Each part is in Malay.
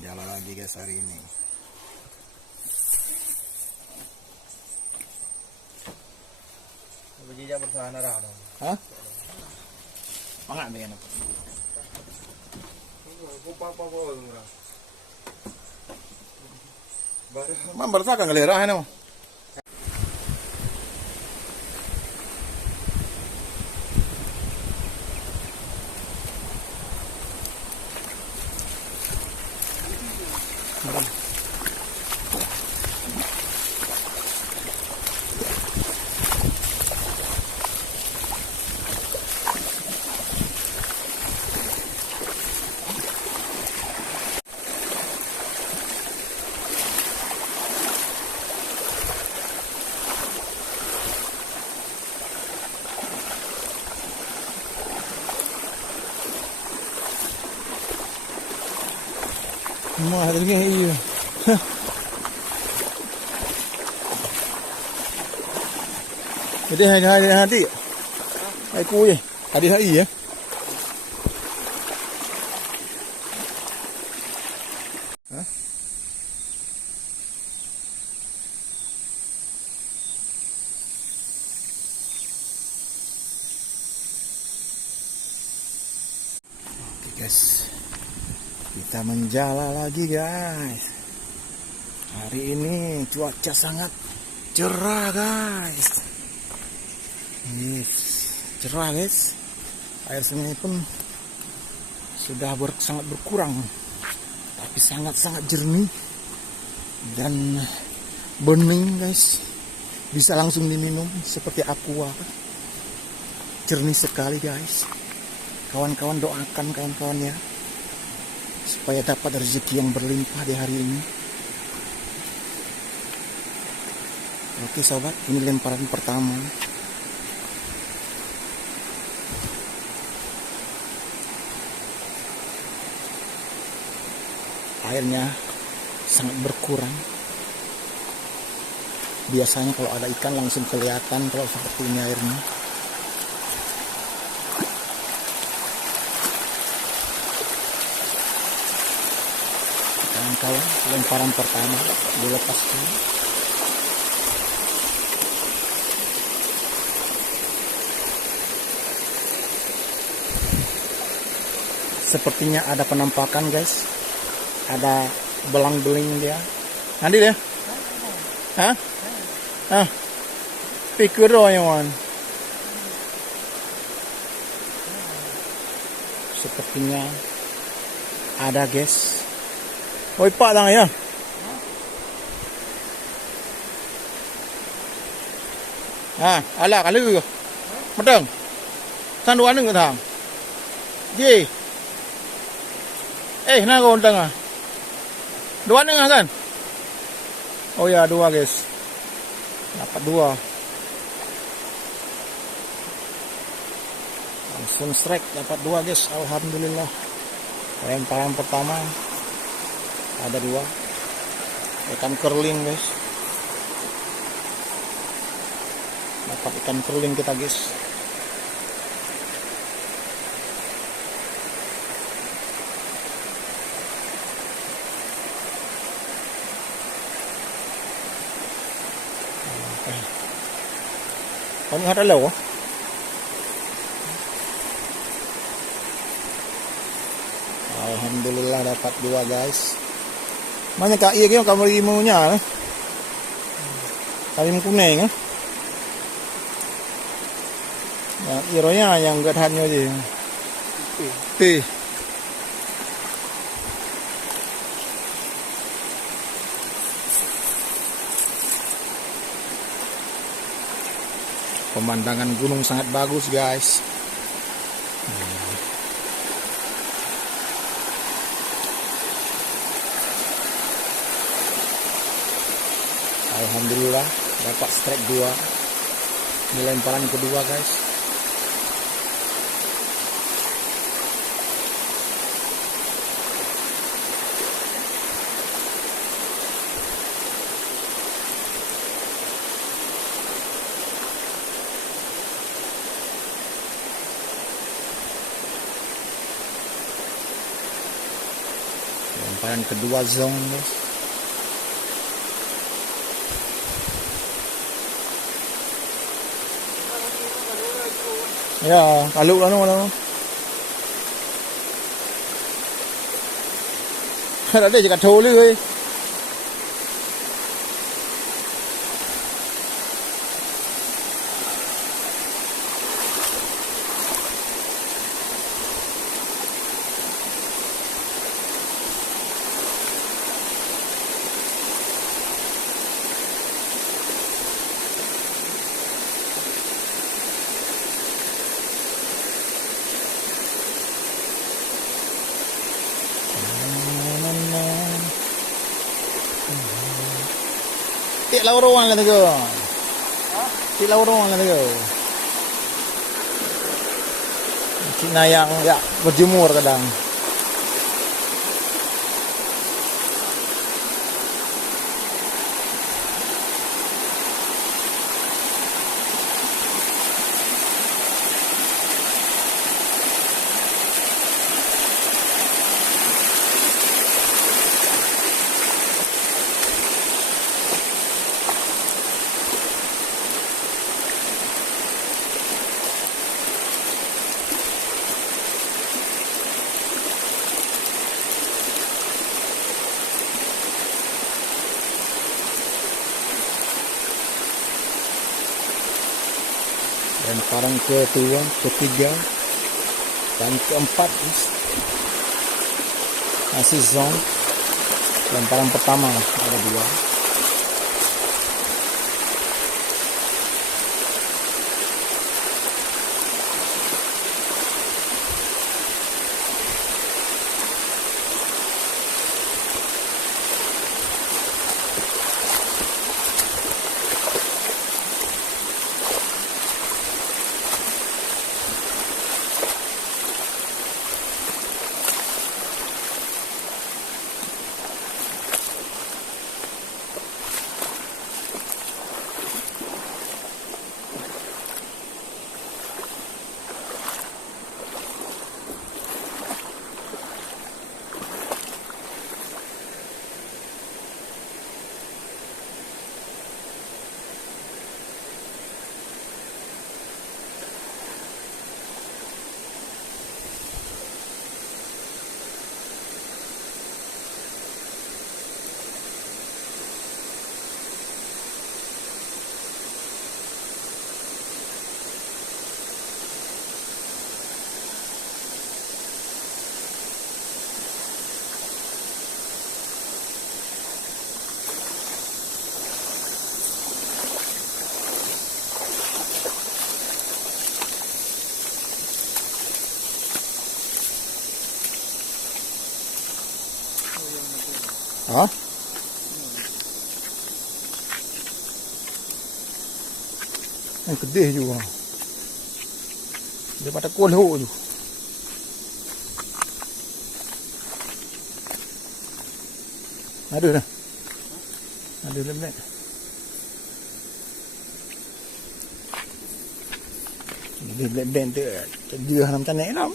Jalan lagi guys hari ini. Begini bersama Rano. Hah? Mangga begini. Mam bersakan ngelirah ini. Mau hadirnya iya. Jadi hati. Hai kuy, hadi ya. Hah? Oke guys. Kita menjala lagi guys. Hari ini cuaca sangat cerah guys. Cerah guys. Air sungai pun sudah sangat berkurang, tapi sangat jernih dan bening guys. Bisa langsung diminum seperti aqua. Jernih sekali guys. Kawan-kawan doakan kawan-kawannya supaya dapat rezeki yang berlimpah di hari ini. Oke sobat, ini lemparan pertama. Airnya sangat berkurang. Biasanya kalau ada ikan langsung kelihatan kalau seperti ini airnya. Kawan-kawan, lemparan pertama dilepaskan. Sepertinya ada penampakan guys. Ada belang-beling dia. Nanti deh. Hah? Pikir yang sepertinya ada guys. Oi pak lang ya. Ala kali yo. Matang. Sanduan nang thang. Ji. Na ko untang ah. Dua nang kan? Oh ya, dua guys. Dapat dua. Langsung strike dapat dua guys. Alhamdulillah. Lemparan pertama ada dua. Ikan curling guys. Dapat ikan curling kita guys. Còn hết đã lẩu. Alhamdulillah dapat dua guys. Mana kak iya kaya kamarimunya kalim kuning yang ironya yang gadhannya aja. T. Pemandangan gunung sangat bagus guys. Alhamdulillah dapat strike 2. Ini lemparan kedua guys. Lemparan kedua zong guys. Ya, kalau anu. Ada je kat thô lưới. Tik lauruan lah tu. Tik lauruan lah tu. Cina yang ya berjemur kadang. Dan parang kedua, ketiga dan keempat masih zong. Dan parang pertama ada 2. Ha? Yang kedih juga. Dia pada kolhok tu. Ada dah. Ada lemak. Dia black-black tu. Dia macam ni lah.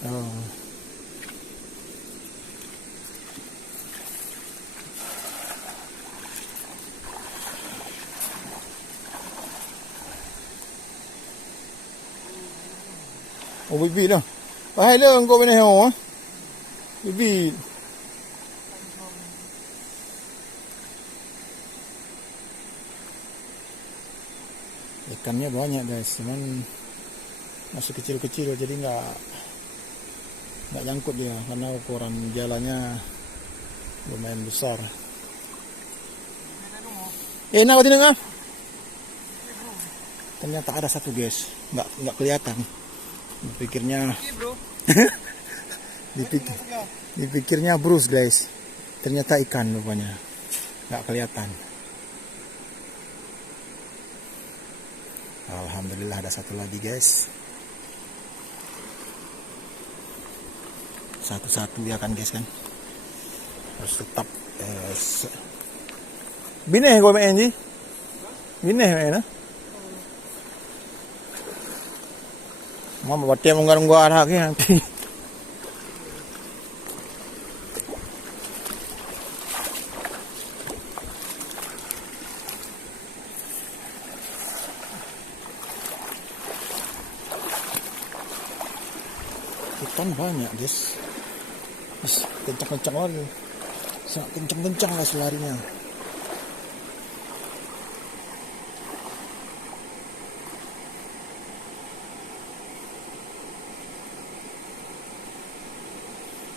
Oh. Oh, bibi lah. Hai lah kau benar oh. Bibi. Ikannya banyak guys, cuman masih kecil-kecil jadi nggak nyangkut dia karena ukuran jalannya lumayan besar. Nak kau tengok ah? Ternyata ada satu guys, nggak kelihatan. Dipikirnya Bruce guys, ternyata ikan rupanya, nggak kelihatan. Alhamdulillah ada satu lagi guys. Satu-satu ya kan guys kan. Harus tetap bineh kau main je. Bineh main ah. Mama batin munggah-munggah dah ke nanti. Ikan banyak, guys. Kencang-kencang lagi. Sangat kencang-kencang lah selarinya.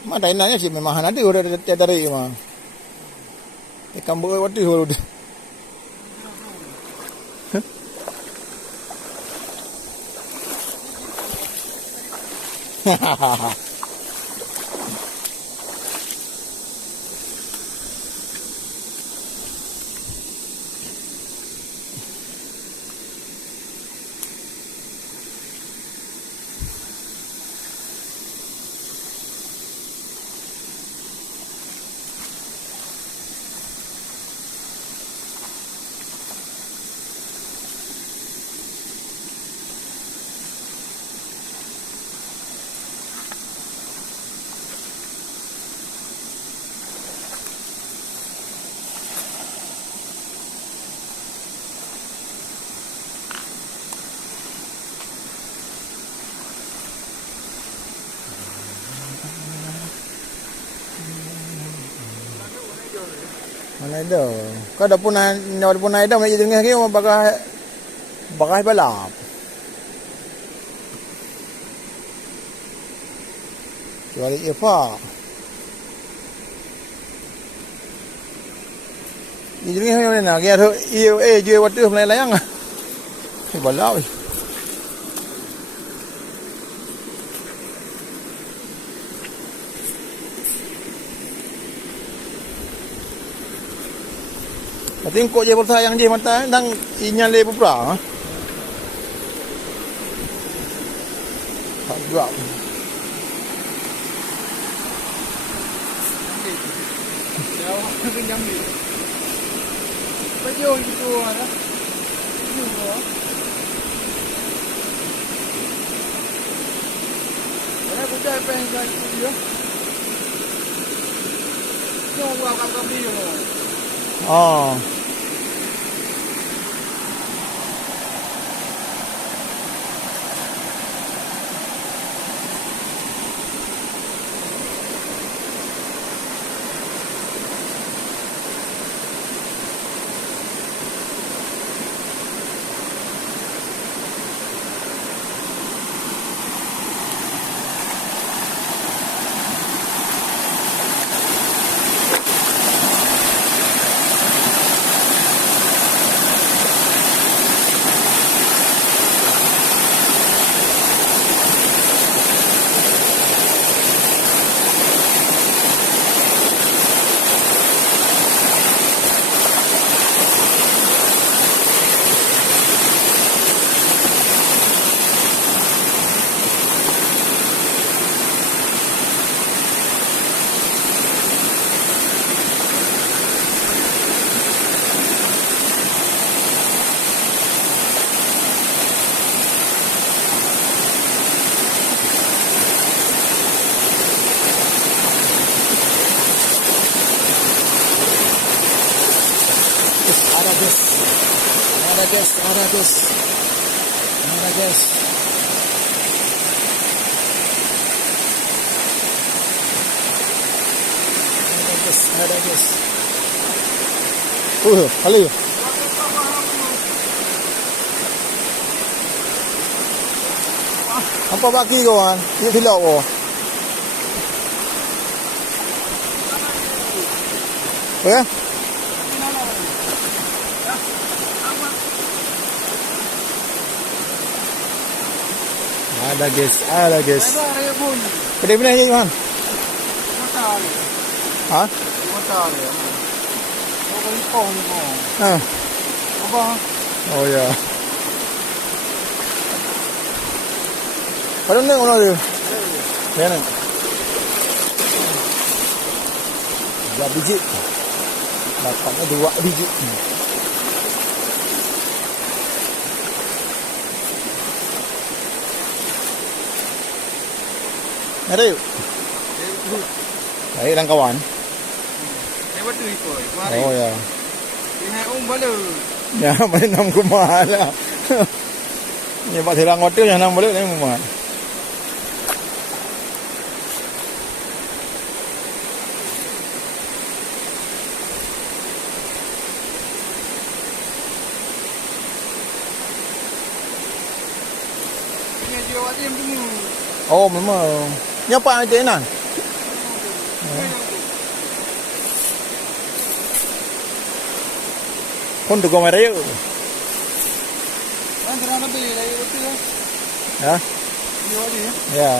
Mana inanya sih memang ada udah tarik mah. Ikan buat waktu udah. Hahaha. Mana ada? Kau dah pun ada mai tengah ke bagai balap. Jual apa? Ini tengah ni nak dia tu jual waktu melayang. Balap. Tengok je bersayang je mata dang inyal le pura. Tak drop. Jauh pinjam ni. Baju itu ada. Ini gua. Ada budak pengen dia. Jom gua kat dia. Oh. Ada guys. Kali. Apa bagi kau kan? Dia tidak kau. Ya? Ada guys. Kedai mana ni, Johan? Hah? Oh ya. Pada ni mana dia? Mana? Dua biji. Dapatnya 2 biji. Ada yuk. Baik lang kawan. Lewat tu ikut. Oh ya. Lihat bala. Ya, main nam kumah lah. Ni pak hilang hotel yang nam balik ni kumah. Ini dia awak diam dulu. Oh, memang. Ni apa yang nak? Pun tu kau meraya. Kan terang lebih lagi betul kan? Ya. Dia awak dia. Ya.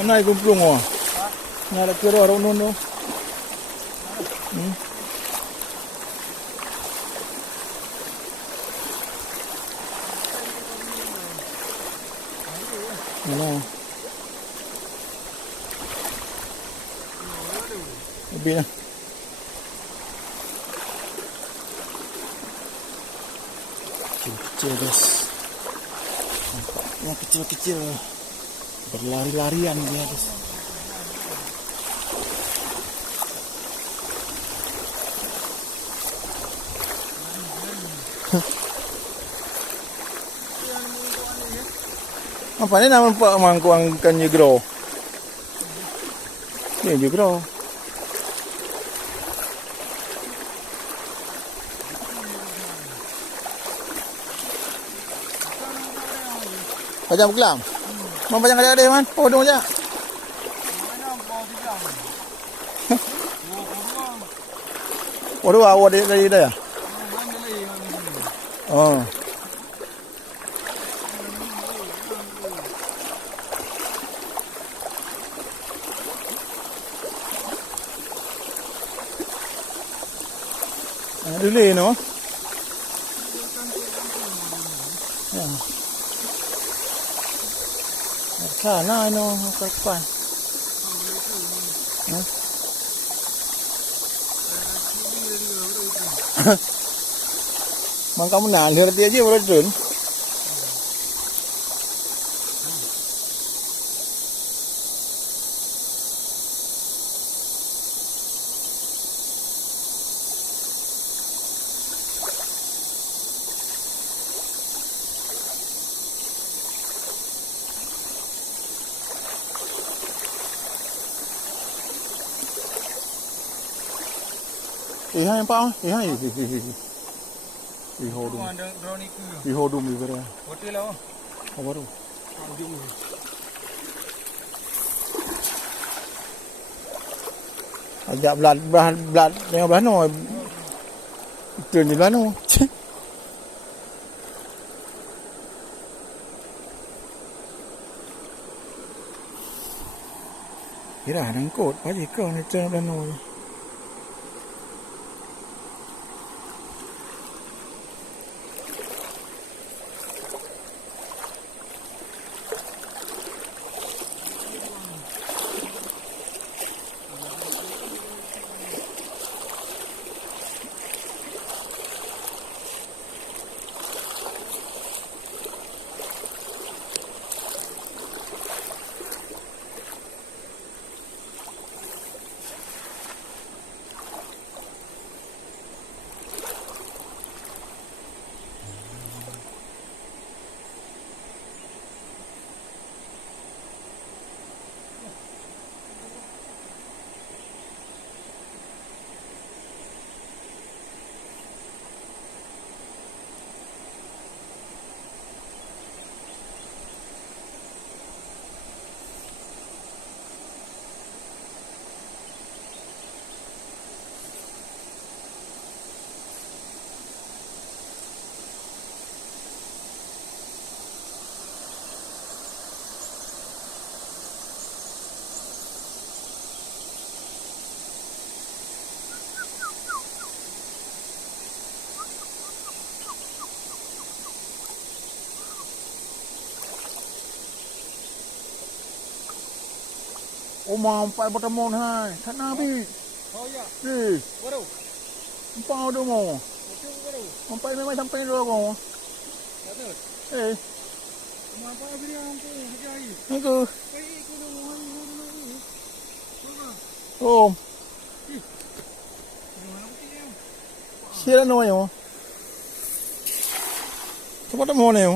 Nay kumplung oh. Nala kira orang nono. Mana? Lebih lah. Kecil guys. Nampaknya kecil-kecil. Berlari-larian dia guys. Apa ni nama pak mangkuangkan jegro? Ni jegro. Macam kelam. Mampu jangan ada man. Oh, dong aja. Oh, dua awak dari dah ya? Oh. Dulu no. Ya. Sana no kapan. Mang kamu nan ngerti aja baru turun. Ihan apa? Ihan Ihodum. Ihodum ni berapa? Hotel lah. Apa tu? Ajak blood dengan belano. Itu ni belano. Kira nangkut, pagi kau ni tengah danau. Mampai bertemu hai. Sana bi. Oh ya. Ni, Baru. empau tu mau. Betul baru. Mampai memang sampai dulu kau. Betul. Eh, Apa beri aku hari. ni ke? Baik aku nak hari. Mana? Oh, Mana putih ni? sila no yo. Cepat bertemu ni yo.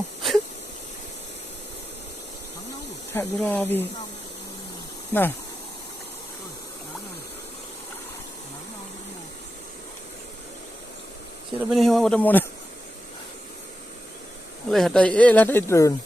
Hang nau. Tak gurabi. Nah. Sila bini hawa bertemu ni. Leh tai turun.